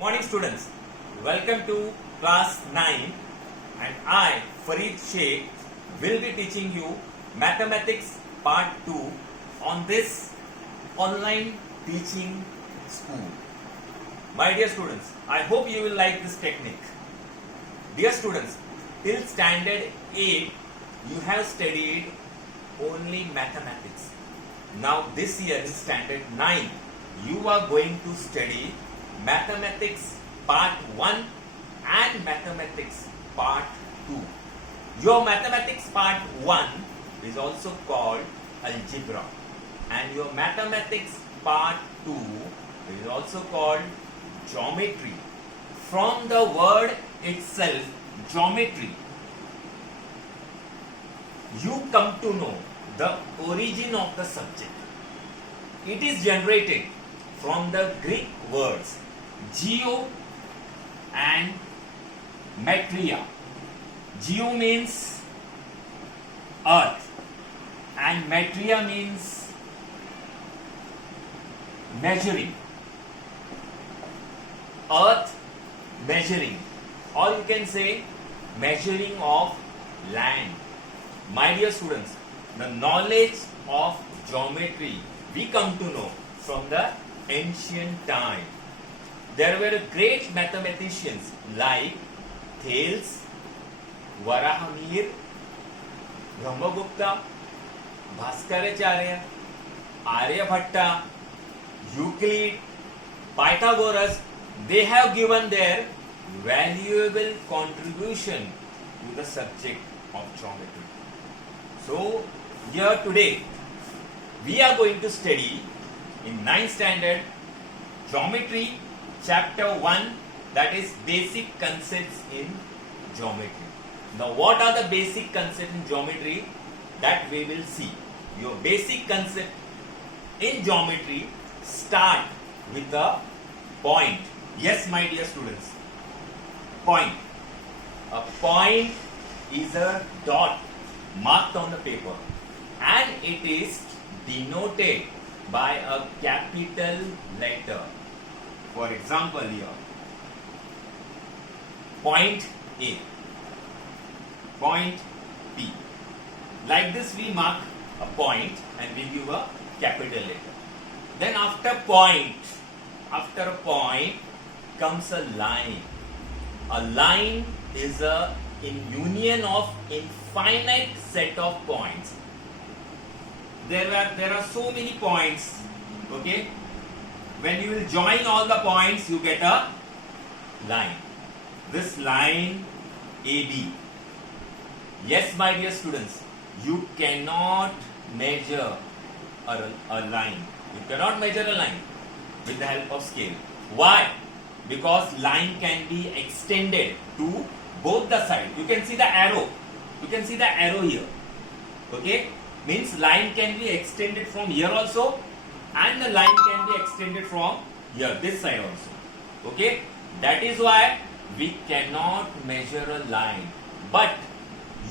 Morning students, welcome to class 9 and I, Farid Sheikh, will be teaching you mathematics part 2 on this online teaching school. My dear students, I hope you will like this technique. Dear students, till standard 8 you have studied only mathematics. Now this year in standard 9 you are going to study mathematics part 1 and mathematics part 2. Your mathematics part 1 is also called algebra and your mathematics part 2 is also called geometry. From the word itself, geometry, you come to know the origin of the subject. It is generated from the Greek words geo and metria. Geo means earth and metria means measuring. Earth measuring, or you can say measuring of land. My dear students, the knowledge of geometry we come to know from the ancient time. There were great mathematicians like Thales, Varahamir, Brahmagupta, Bhaskaracharya, Aryabhatta, Euclid, Pythagoras. They have given their valuable contribution to the subject of geometry. So, here today we are going to study in 9th standard geometry chapter 1, that is basic concepts in geometry. Now what are the basic concepts in geometry that we will see. Your basic concept in geometry start with a point. Yes, my dear students, point. A point is a dot marked on the paper and it is denoted by a capital letter. For example, here point A, point B. Like this we mark a point and we give a capital letter. Then after a point comes a line. A line is a union of infinite set of points. There are so many points, okay? When you will join all the points, you get a line. This line AB. Yes, my dear students, you cannot measure a line. You cannot measure a line with the help of scale. Why? Because line can be extended to both the sides. You can see the arrow. You can see the arrow here. Okay? Means line can be extended from here also and the line can be extended from here, this side also. Okay? That is why we cannot measure a line. But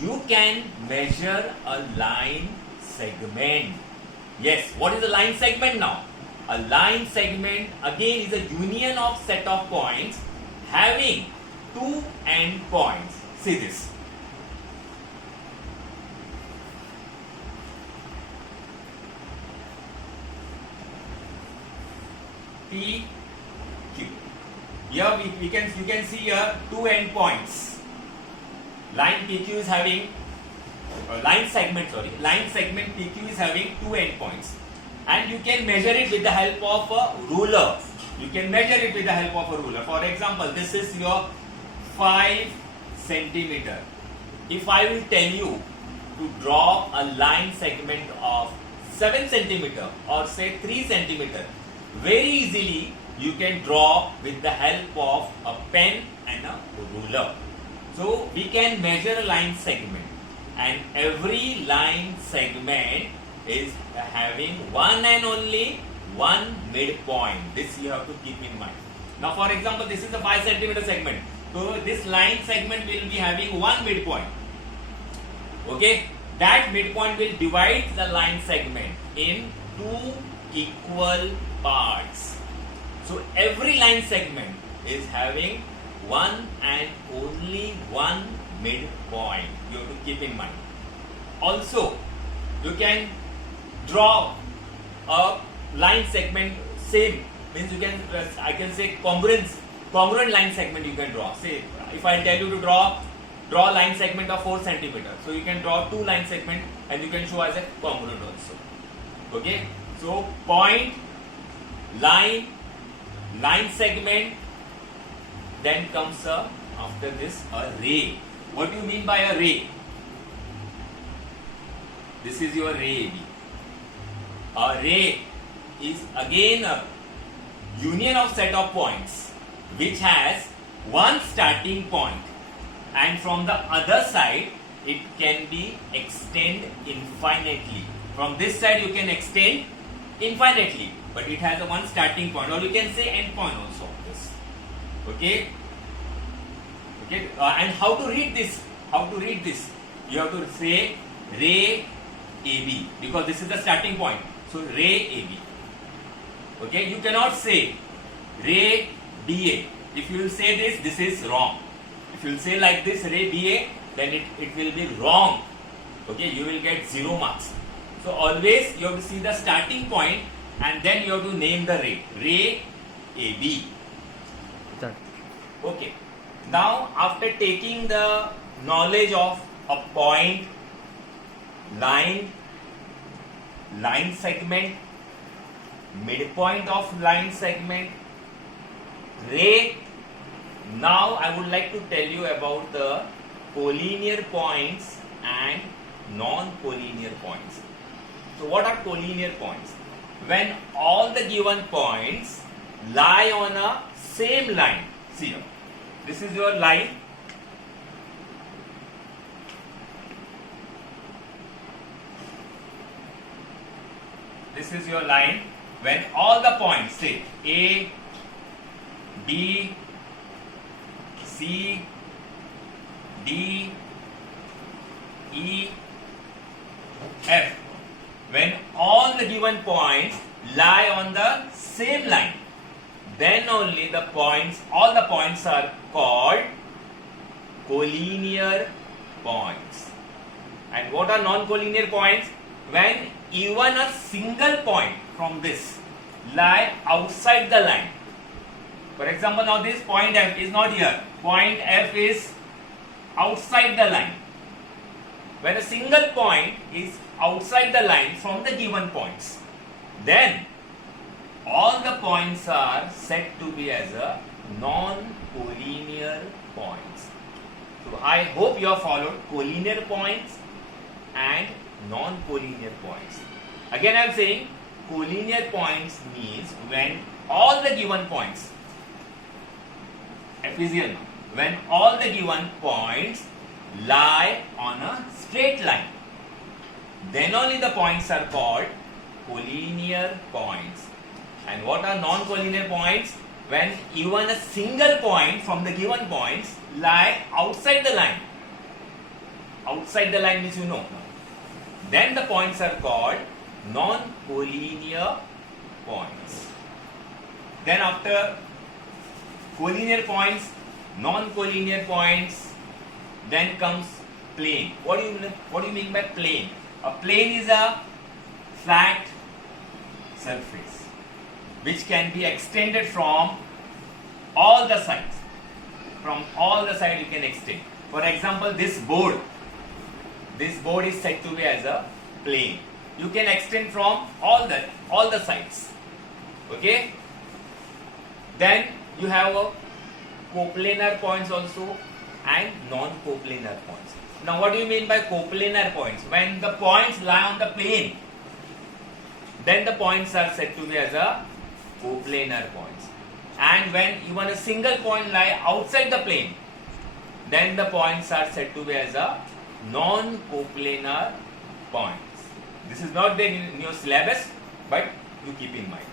you can measure a line segment. Yes, what is a line segment now? A line segment again is a union of set of points having two end points. See this. P, Q. Here you can see here two end points. Line PQ is having line segment PQ is having two end points, and you can measure it with the help of a ruler. You can measure it with the help of a ruler. For example, this is your 5 centimeter. If I will tell you to draw a line segment of 7 centimeter or say 3 centimeter, very easily you can draw with the help of a pen and a ruler. So we can measure a line segment, and every line segment is having one and only one midpoint. This you have to keep in mind. Now for example, this is a 5 centimeter segment. So this line segment will be having one midpoint. Okay, that midpoint will divide the line segment in two equal parts. So every line segment is having one and only one midpoint. You have to keep in mind. Also, you can draw a line segment, same means you can, I can say congruent line segment you can draw. Say if I tell you to draw line segment of 4 centimeter, so you can draw 2 line segment and you can show as a congruent also. Okay, so point, line segment, then comes after this a ray. What do you mean by a ray? This is your ray AB. A ray is again a union of set of points which has one starting point, and from the other side it can be extend infinitely. From this side you can extend infinitely, but it has a one starting point, or you can say end point also of this. Okay, and how to read this? You have to say ray AB, because this is the starting point. So ray AB. Okay, you cannot say ray BA. If you will say this is wrong. If you will say like this, ray BA, then it will be wrong. Okay, you will get 0 marks. So always you have to see the starting point and then you have to name the ray AB. Done. Okay. Now after taking the knowledge of a point, line segment, midpoint of line segment, ray, now I would like to tell you about the collinear points and non-collinear points. So what are collinear points? When all the given points lie on a same line. See here, this is your line. This is your line. When all the points, say A, B, C, D, E, F, when all the given points lie on the same line, then only all the points are called collinear points. And what are non-collinear points? When even a single point from this lie outside the line. For example, now this point F is not here. Point F is outside the line. When a single point is outside the line from the given points, then all the points are said to be as a non-collinear points. So I hope you have followed collinear points and non-collinear points. Again I am saying collinear points means when all the given points, F is here now, when all the given points lie on a straight line, then only the points are called collinear points. And what are non-collinear points? When even a single point from the given points lie outside the line. Outside the line means you know. Then the points are called non-collinear points. Then after collinear points, non-collinear points, then comes plane. What do you mean by plane? A plane is a flat surface which can be extended from all the sides. From all the sides you can extend. For example, this board is said to be as a plane. You can extend from all the sides. Okay? Then you have a coplanar points also and non-coplanar points. Now what do you mean by coplanar points? When the points lie on the plane, then the points are said to be as a coplanar points. And when even a single point lie outside the plane, then the points are said to be as a non-coplanar points. This is not there in your syllabus, but you keep in mind.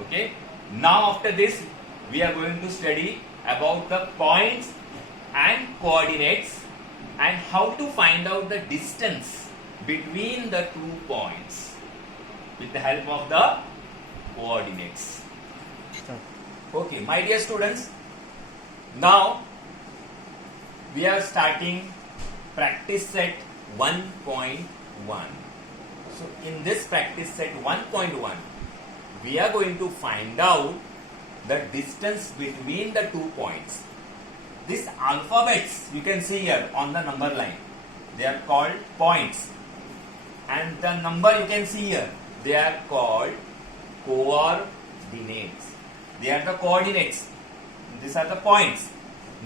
Okay? Now after this, we are going to study about the points and coordinates and how to find out the distance between the 2 points with the help of the coordinates. Okay, my dear students, Now we are starting practice set 1.1. So in this practice set 1.1, we are going to find out the distance between the 2 points. These alphabets you can see here on the number line, they are called points, and the number you can see here, they are called coordinates. They are the coordinates. These are the points.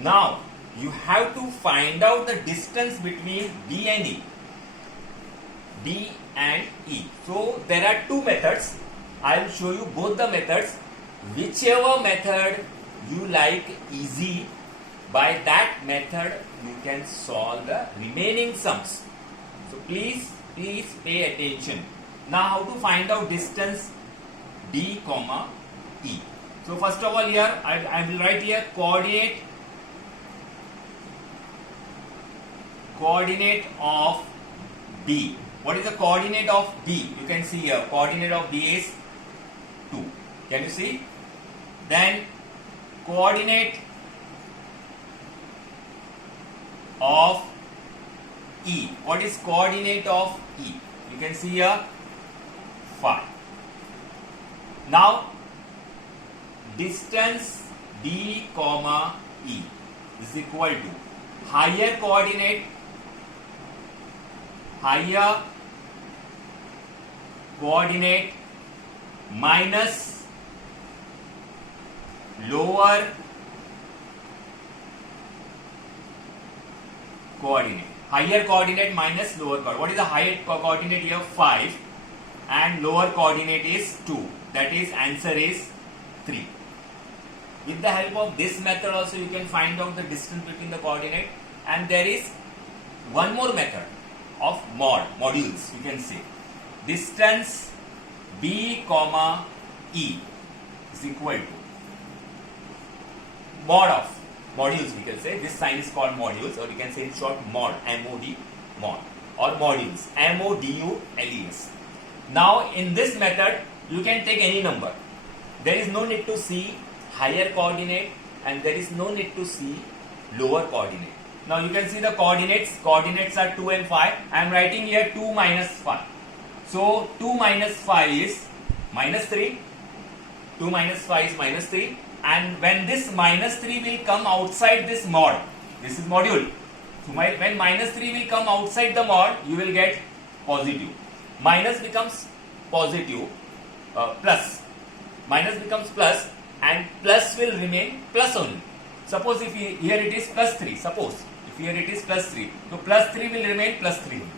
Now you have to find out the distance between B and E. B and E. So there are two methods. I will show you both the methods. Whichever method you like easy, by that method you can solve the remaining sums. So please pay attention. Now how to find out distance D comma E. So first of all here I will write here coordinate of B. What is the coordinate of B? You can see here coordinate of B is 2. Can you see? Then coordinate of E. What is coordinate of E? You can see here 5. Now distance D comma E is equal to higher coordinate minus lower coordinate. Higher coordinate minus lower coordinate. What is the higher coordinate here? 5, and lower coordinate is 2. That is, answer is 3. With the help of this method also you can find out the distance between the coordinate. And there is one more method of modules, you can say. Distance B comma E is equal to mod of modules, we can say. This sign is called modules, or you can say in short mod, M-O-D, mod, or modules, M-O-D-U-L-E-S. Now in this method you can take any number. There is no need to see higher coordinate and there is no need to see lower coordinate. Now you can see the coordinates are 2 and 5. I am writing here 2 minus 5. So 2 minus 5 is minus 3. 2 minus 5 is minus 3. And when this minus 3 will come outside this mod, this is module. So when minus 3 will come outside the mod, you will get positive. Minus becomes positive, plus. Minus becomes plus, and plus will remain plus only. Suppose if here it is plus 3, suppose if here it is plus 3, so plus 3 will remain plus 3 only.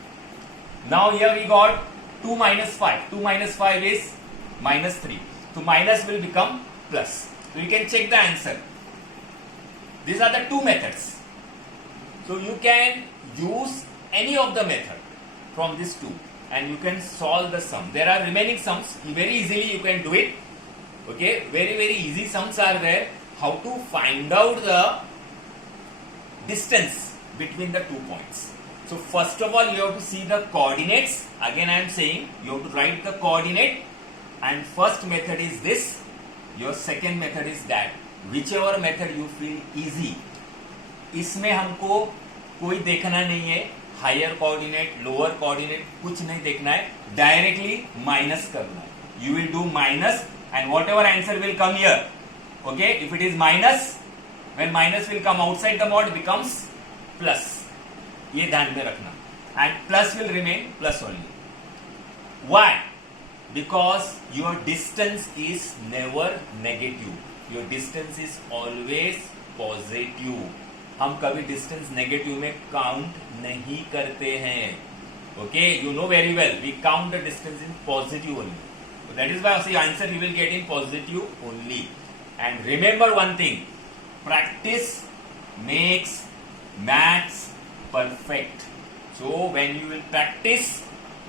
Now here we got 2 minus 5. 2 minus 5 is minus 3. So minus will become plus. So you can check the answer. These are the two methods. So you can use any of the method from these two and you can solve the sum. There are remaining sums. Very easily you can do it. Okay, very easy sums are there. How to find out the distance between the 2 points. So first of all you have to see the coordinates. Again I am saying you have to write the coordinate, and first method is this. Your second method is that. Whichever method you feel easy. इसमें हमको कोई देखना नहीं है higher coordinate lower coordinate, कुछ नहीं देखना है, डायरेक्टली माइनस करना है. You will do minus and whatever answer will come here. Okay, if it is minus, when minus will come outside the mod becomes plus. ये ध्यान में रखना. And plus will remain plus only. Why? Because your distance is never negative. Your distance is always positive. हम कभी distance negative में count नहीं करते हैं. Okay, you know very well. We count the distance in positive only. So that is why the answer you will get in positive only. And remember one thing. Practice makes maths perfect. So when you will practice,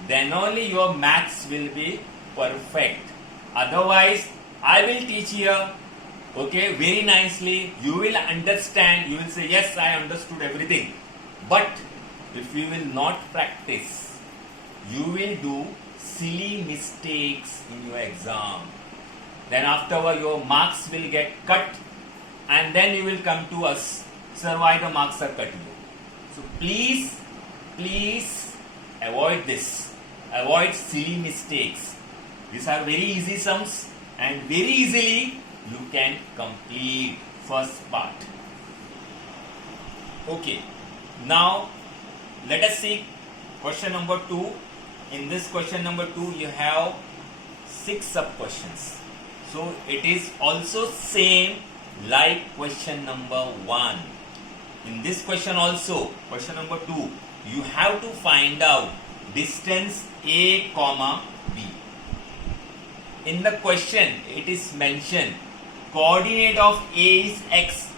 then only your maths will be perfect. Otherwise, I will teach here, okay, very nicely. You will understand. You will say, yes, I understood everything. But if you will not practice, you will do silly mistakes in your exam. Then afterward, your marks will get cut and then you will come to us, sir, why the marks are cut low. So please avoid this. Avoid silly mistakes. These are very easy sums and very easily you can complete first part. Okay, now let us see question number 2. In this question number 2 you have 6 sub questions. So it is also same like question number 1. In this question also, question number 2, you have to find out distance A comma B. In the question it is mentioned coordinate of A is X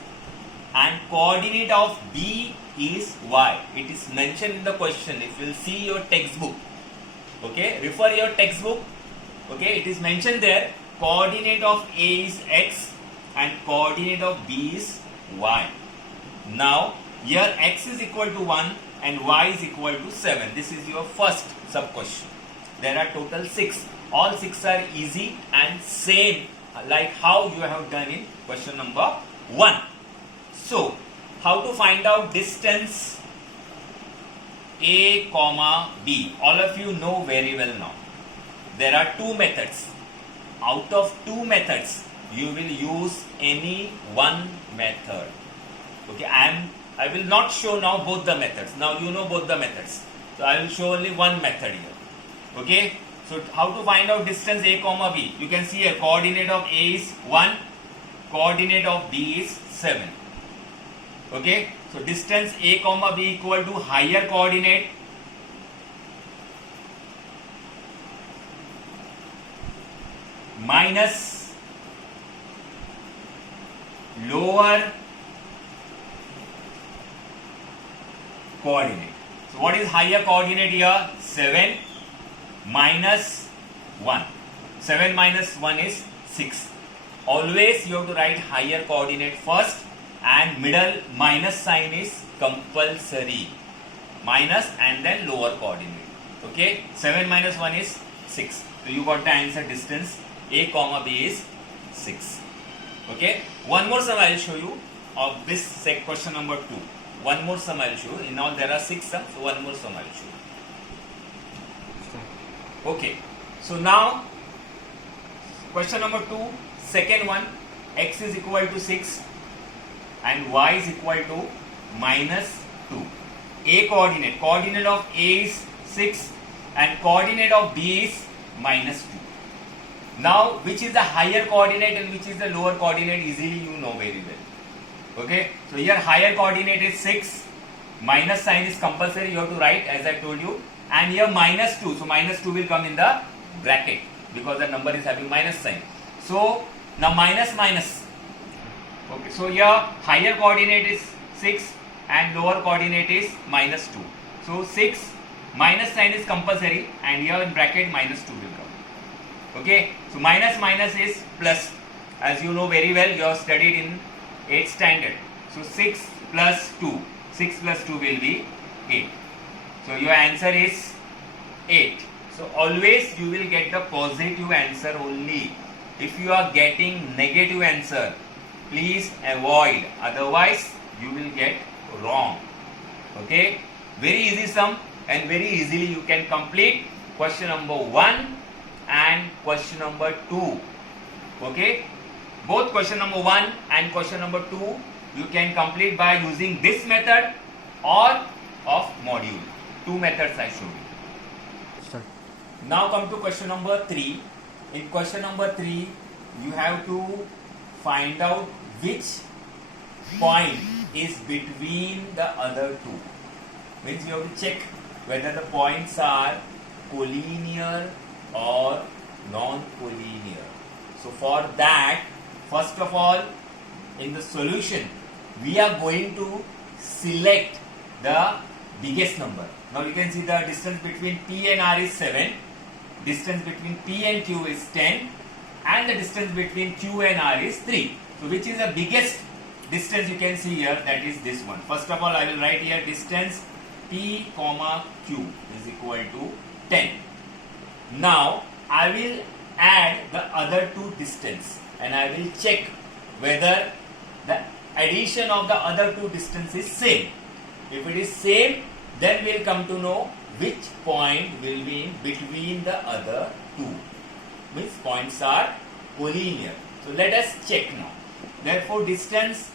and coordinate of B is Y. It is mentioned in the question. If you will see your textbook, okay, refer your textbook, okay, it is mentioned there coordinate of A is X and coordinate of B is Y. Now here X is equal to 1 and Y is equal to 7. This is your first sub question. There are total 6. All 6 are easy and same like how you have done in question number 1. So how to find out distance A comma B? All of you know very well now. There are 2 methods. Out of 2 methods you will use any one method. Okay, I will not show now both the methods. Now you know both the methods. So I will show only one method here. Okay, so how to find out distance A comma B? You can see here coordinate of A is 1, coordinate of B is 7. Okay, so distance A comma B equal to higher coordinate minus lower coordinate. So what is higher coordinate here? 7 minus 1. 7 minus 1 is 6. Always you have to write higher coordinate first and middle minus sign is compulsory. Minus and then lower coordinate. Okay, 7 minus 1 is 6. So you got the answer distance A comma B is 6. Okay, one more sum I will show you of this question number 2. One more sum I will show you. In all there are 6 sums, so one more sum I will show you. Okay, so now question number 2, second one, x is equal to 6 and y is equal to minus 2. A coordinate, coordinate of A is 6 and coordinate of B is minus 2. Now which is the higher coordinate and which is the lower coordinate easily you know very well. Okay, so here higher coordinate is 6, minus sign is compulsory, you have to write as I told you, and here minus 2, so minus 2 will come in the bracket because the number is having minus sign. So now minus minus. Okay, so here higher coordinate is 6 and lower coordinate is minus 2. So 6 minus sign is compulsory and here in bracket minus 2 will come. Okay, so minus minus is plus. As you know very well, you have studied in 8th standard. So 6 plus 2. 6 plus 2 will be 8. So your answer is 8. So always you will get the positive answer only. If you are getting negative answer, please avoid. Otherwise you will get wrong. Okay, very easy sum and very easily you can complete question number 1 and question number 2. Okay, both question number 1 and question number 2 you can complete by using this method or of module. 2 methods I showed you. Start. Now come to question number 3. In question number 3 you have to find out which point is between the other two. Means you have to check whether the points are collinear or non-collinear. So for that, first of all, in the solution we are going to select the biggest number. Now you can see the distance between P and R is 7, distance between P and Q is 10 and the distance between Q and R is 3. So which is the biggest distance you can see here, that is this one. First of all I will write here distance P comma Q is equal to 10. Now I will add the other two distance and I will check whether the addition of the other two distance is same. If it is same, then we'll come to know which point will be in between the other two. Means points are collinear. So let us check now. Therefore, distance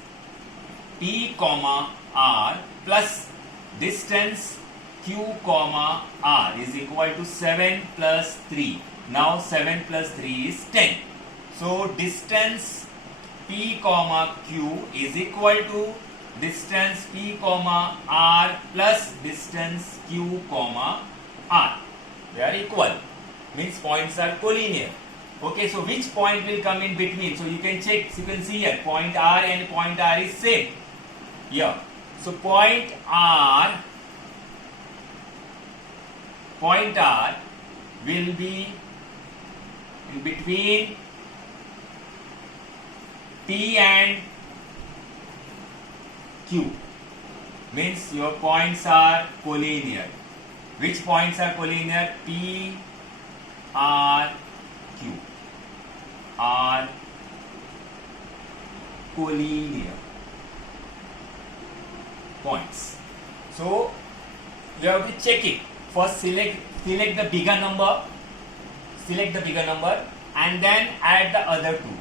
P comma R plus distance Q comma R is equal to 7 plus 3. Now 7 plus 3 is 10. So distance P comma Q is equal to distance P comma R plus distance Q comma R. They are equal. Means points are collinear. Okay, so which point will come in between? So you can check, you can see here, point R and point R is same. Here. So point R will be in between P and Q. Means your points are collinear. Which points are collinear? P, R, Q are collinear points. So you have to check it. First select the bigger number, and then add the other two.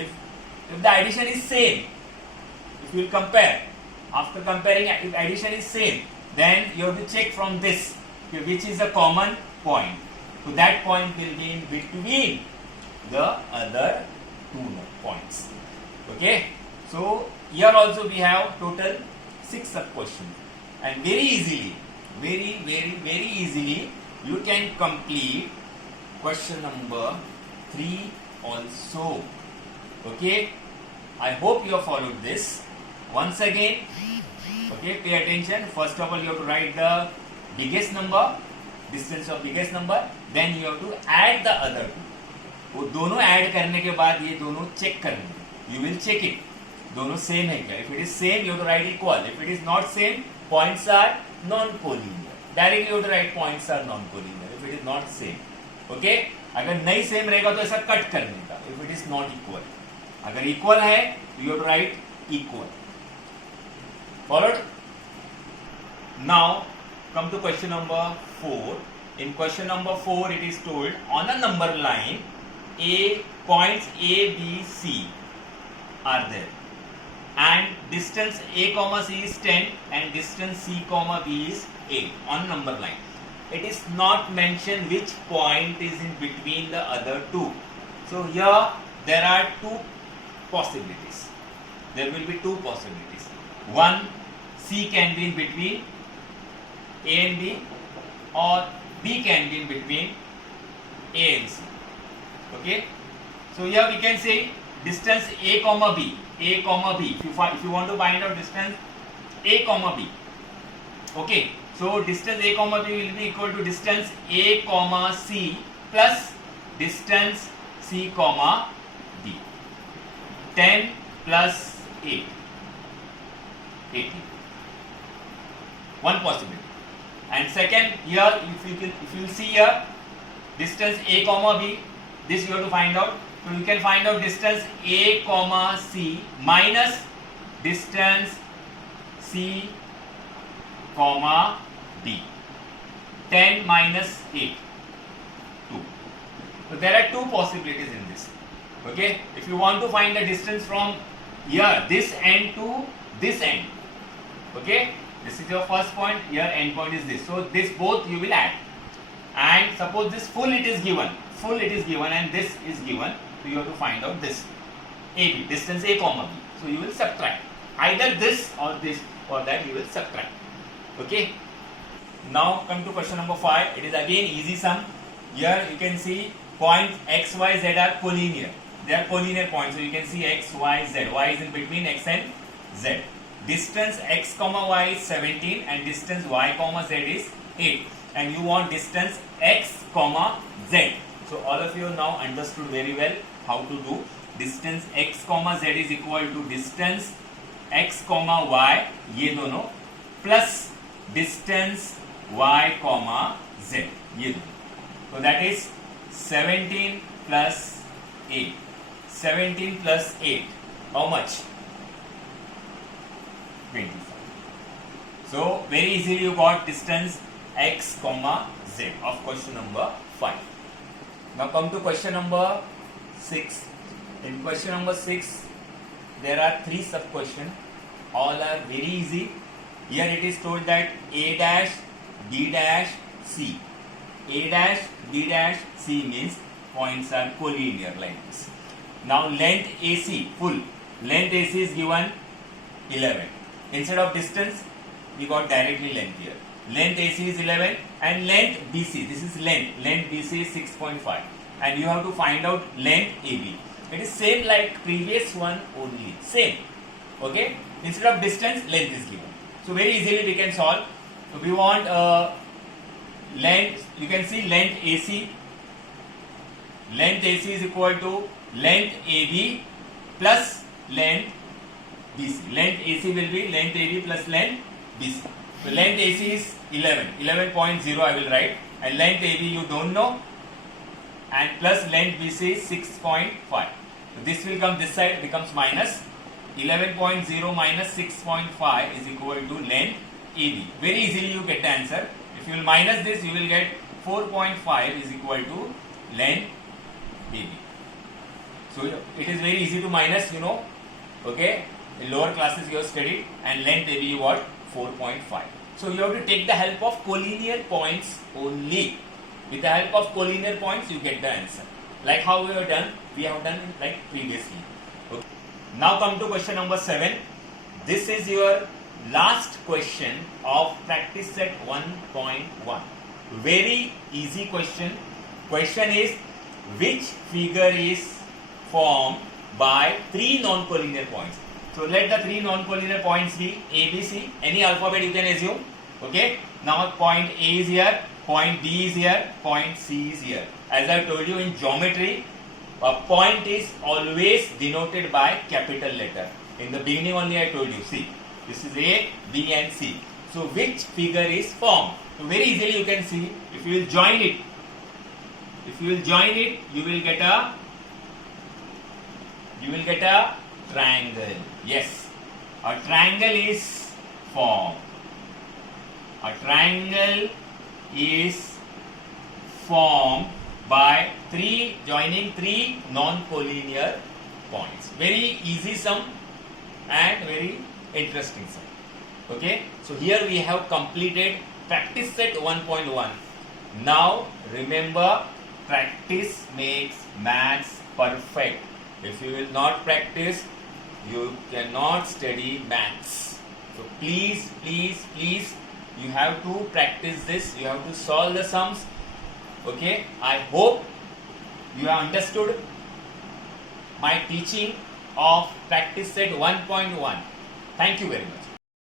If the addition is same, if you will compare, after comparing, if addition is same, then you have to check from this, which is a common point. So that point will be in between the other two points. Okay. So here also we have total 6 sub questions, and very easily, very easily you can complete question number 3 also. Okay. I hope you have followed this. Once again, okay, pay attention. First of all, you have to write the biggest number, distance of biggest number, then you have to add the other two. वो दोनों add करने के बाद ये दोनों check करने, you will check it, दोनों same है क्या? If it is same, you have to write equal. If it is not same, points are non-collinear. Directly you have to write points are non-collinear. If it is not same, okay? अगर नहीं same रहेगा तो ऐसा cut करने का. If it is not equal, अगर equal है, you have to write equal. Followed? Now come to question number 4. In question number 4, it is told on a number line, points A, B, C are there, and distance A comma C is 10 and distance C comma B is 8 on number line. It is not mentioned which point is in between the other two. So here there are two possibilities. There will be two possibilities. One, C can be in between A and B, or B can be in between A and C. Okay. So here we can say distance A comma B. A comma B. If you want to find out distance A comma B. Okay. So distance A comma B will be equal to distance A comma C plus distance C comma B. 10 plus 8. 18. One possibility. And second, here if you see here distance A comma B, this you have to find out. So you can find out distance A comma C minus distance C comma B. 10 minus 8. 2. So there are two possibilities in this. Okay. If you want to find the distance from here, this end to this end. Okay. This is your first point. Here end point is this. So this both you will add. And suppose this full it is given. Full it is given and this is given. So you have to find out this AB, distance A comma B. So you will subtract. Either this or that you will subtract. Okay. Now come to question number 5. It is again easy sum. Here you can see points X, Y, Z are collinear. They are collinear points. So you can see X, Y, Z. Y is in between X and Z. Distance X comma Y is 17 and distance Y comma Z is 8. And you want distance X comma Z. So all of you now understood very well how to do. Distance X comma Z is equal to distance X comma Y, ये दोनों, plus distance Y comma Z, ये दोनों. So that is 17 plus 8. 17 plus 8. How much? 25. So very easily you got distance x comma z of question number 5. Now come to question number 6. In question number 6 there are 3 sub questions. All are very easy. Here it is told that a dash b dash c. A dash b dash c means points are collinear lines. Now length AC, full length AC is given 11. Instead of distance we got directly length here. Length AC is 11 and length BC, this is length BC is 6.5 and you have to find out length AB. It is same like previous one only, same. Okay, instead of distance length is given. So very easily we can solve. So we want length, you can see length AC is equal to length AB plus length BC. Length AC will be length AB plus length BC. So length AC is 11.0 I will write, and length AB you don't know, and plus length BC is 6.5. So this will come this side, becomes minus 11.0 minus 6.5 is equal to length AB. Very easily you get the answer. If you will minus this, you will get 4.5 is equal to length AB. So it is very easy to minus, you know. Okay, in lower classes you have studied, and length AB you got 4.5. So you have to take the help of collinear points only. With the help of collinear points you get the answer. Like how we have done like previously. Okay. Now come to question number 7. This is your last question of practice set 1.1. Very easy question. Question is, which figure is formed by 3 non-collinear points? So let the 3 non-collinear points be A, B, C. Any alphabet you can assume. Okay. Now point A is here, point B is here, point C is here. As I told you in geometry, a point is always denoted by capital letter. In the beginning only I told you, see, this is A, B and C. So which figure is formed? So very easily you can see, if you will join it, you will get a triangle. Yes, a triangle is formed. A triangle is formed by joining 3 non-collinear points. Very easy sum and very interesting sum. Okay, so here we have completed practice set 1.1. Now remember, practice makes maths perfect. If you will not practice, you cannot study maths. So please, you have to practice this. You have to solve the sums. Okay, I hope you have understood my teaching of practice set 1.1. Thank you very much.